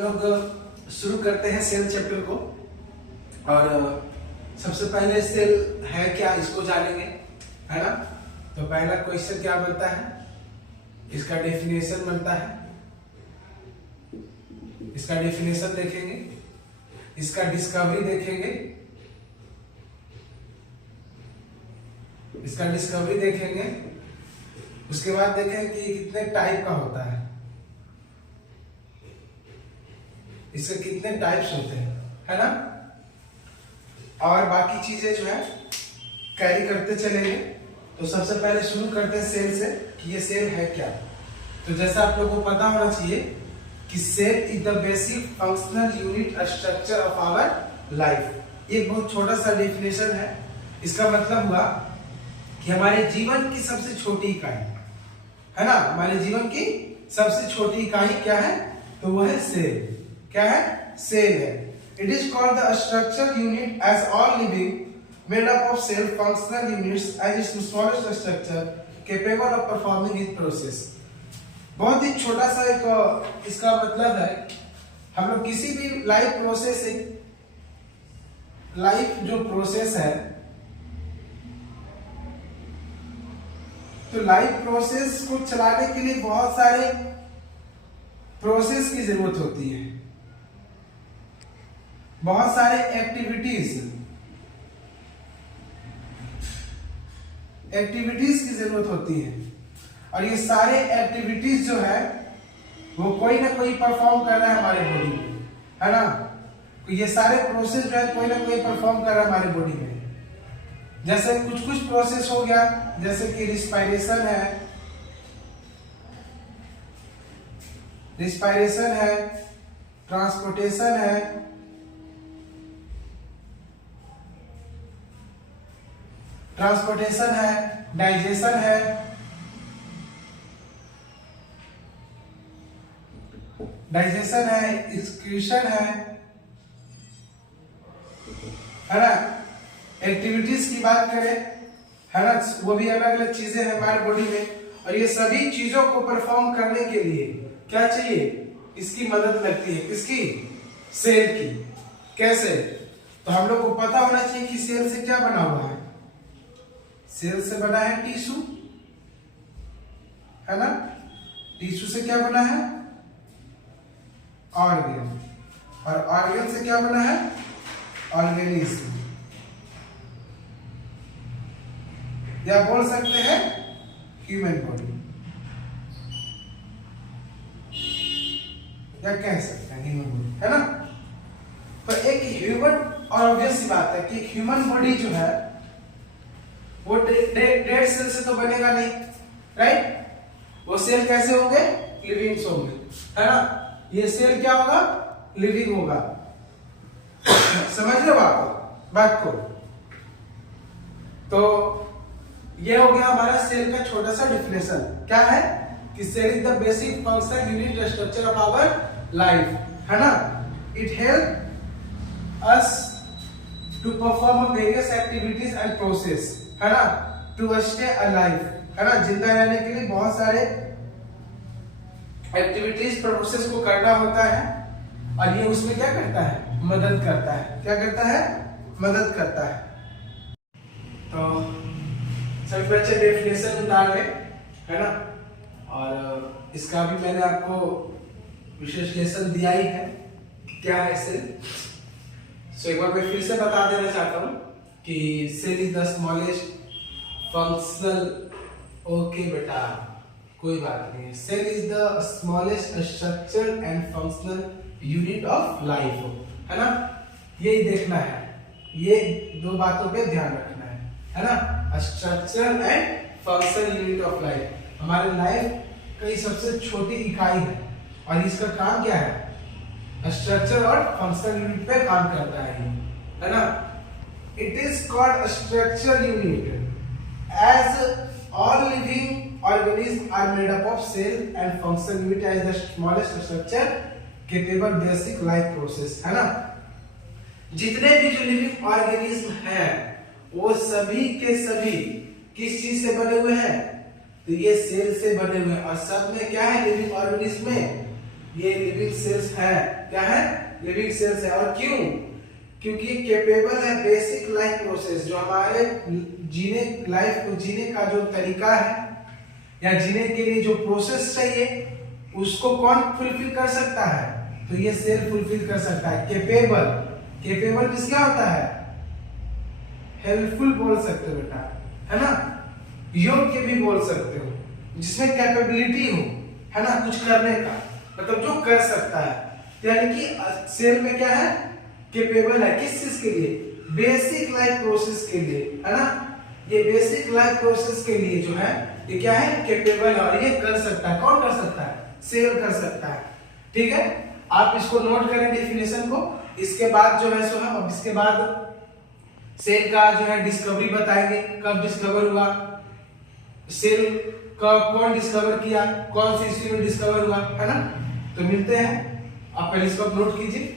लोग शुरू करते हैं सेल चैप्टर को। और सबसे पहले सेल है क्या इसको जानेंगे, है ना। तो पहला क्वेश्चन क्या बनता है, इसका डेफिनेशन बनता है, इसका डेफिनेशन देखेंगे, इसका डिस्कवरी देखेंगे, इसका डिस्कवरी देखेंगे, उसके बाद देखेंगे कि कितने टाइप का होता है, इसके कितने टाइप्स होते हैं, है ना। और बाकी चीजें जो है कैरी करते चलेंगे। तो सबसे पहले शुरू करते हैं सेल से कि ये सेल है क्या। तो जैसा आप लोगों को पता होना चाहिए कि cell is the basic functional unit structure of our life. ये बहुत छोटा सा डेफिनेशन है। इसका मतलब हुआ कि हमारे जीवन की सबसे छोटी इकाई, है ना, हमारे जीवन की सबसे छोटी इकाई क्या है, तो वो है सेल। क्या है, सेल है। It is called the structure unit as all living made up of cell functional units as its smallest structure capable of performing it process. बहुत ही छोटा सा एक इसका मतलब है, हम लोग किसी भी लाइफ जो प्रोसेस है, तो लाइफ प्रोसेस को चलाने के लिए बहुत सारे प्रोसेस की जरूरत होती है, बहुत सारे एक्टिविटीज की जरूरत होती है। और ये सारे एक्टिविटीज जो है वो कोई ना कोई परफॉर्म कर रहा है हमारे बॉडी में, है ना। ये सारे प्रोसेस जो है कोई ना कोई परफॉर्म कर रहा है हमारे बॉडी में। जैसे कुछ प्रोसेस हो गया, जैसे कि रिस्पायरेशन है, ट्रांसपोर्टेशन है, डाइजेशन है, एक्सक्रीशन है ना। एक्टिविटीज की बात करें, है ना, वो भी अलग अलग चीजें हैं हमारे बॉडी में। और ये सभी चीजों को परफॉर्म करने के लिए क्या चाहिए, इसकी मदद लगती है, किसकी, सेल की। कैसे, तो हम लोग को पता होना चाहिए कि सेल से क्या बना हुआ है। सेल से बना है टिश्यू, है ना। टिश्यू से क्या बना है, ऑर्गन, और ऑर्गन से क्या बना है, ऑर्गेनिज्म, या बोल सकते हैं ह्यूमन बॉडी, या कह सकते हैं ह्यूमन बॉडी, है ना। तो एक ह्यूमन, और ऑब्वियस सी बात है कि ह्यूमन बॉडी जो है वो डेड सेल से तो बनेगा नहीं, राइट। वो सेल कैसे होंगे, लिविंग होंगे, है ना। ये सेल क्या होगा, लिविंग होगा। समझ रहे हो बात को। तो ये हो गया हमारा सेल का छोटा सा डिफिनेशन। क्या है कि cell is the basic functional unit structure of our life, है ना। It help us to perform various activities and process, है ना, टू स्टे अलाइव, है ना। जिंदा रहने के लिए बहुत सारे एक्टिविटीज प्रोसेस को करना होता है, और ये उसमें क्या करता है, मदद करता है। क्या करता है, मदद करता है। तो सभी बच्चे डेफिनेशन उतार ले, है ना। और इसका भी मैंने आपको विश्लेषण दिया ही है, क्या है सेल। सो एक बार मैं फिर से बता देना चाहता हूँ कि cell is the smallest functional, okay बेटा कोई बात नहीं है, cell is the smallest structure and functional unit of life, है ना। यही देखना है, ये दो बातों पे ध्यान रखना है ना। Structure and functional unit of life हमारे लाइफ की सबसे छोटी इकाई है, और इसका काम क्या है, स्ट्रक्चर और फंक्शनल यूनिट पे काम करता है ना। It is called structure unit as all living organism are made up of cell and functional unit as the smallest structure capable basic life process, है ना। जितने भी जो लिविंग ऑर्गेनिज्म हैं वो सभी के सभी किस चीज से बने हुए हैं, तो ये सेल से बने हुए हैं। और सब में क्या है, लिविंग ऑर्गेनिज्म में ये लिविंग सेल्स है। क्या है? लिविंग सेल्स है। और क्यों? क्योंकि कैपेबल है बेसिक लाइफ प्रोसेस, जो हमारे जीने लाइफ को जीने का जो तरीका है या जीने के लिए जो प्रोसेस चाहिए उसको कौन फुलफिल कर सकता है? तो ये सेल फुलफिल कर सकता है। कैपेबल, कैपेबल किस क्या होता है? हेल्पफुल बोल सकते हो बेटा, है ना, योग्य भी बोल सकते हो, जिसमें कैपेबिलिटी हो, है ना, कुछ करने का, मतलब जो कर सकता है। यानी कि सेल में क्या है? कैपेबल है। किस चीज के लिए? बेसिक लाइफ प्रोसेस के लिए, है ना। ये बेसिक लाइफ प्रोसेस के लिए जो है ये क्या है? कैपेबल है। और ये कर सकता है। कौन कर सकता है? सेल कर सकता है। ठीक है, आप इसको नोट करें डेफिनेशन को। इसके बाद जो है सो हम इसके बाद सेल का जो है डिस्कवरी बताएंगे, कब डिस्कवर हुआ, सेल का कौन डिस्कवर किया, कौन से ईस्वी में डिस्कवर हुआ, है ना। तो मिलते हैं, आप पहले इसको नोट कीजिए।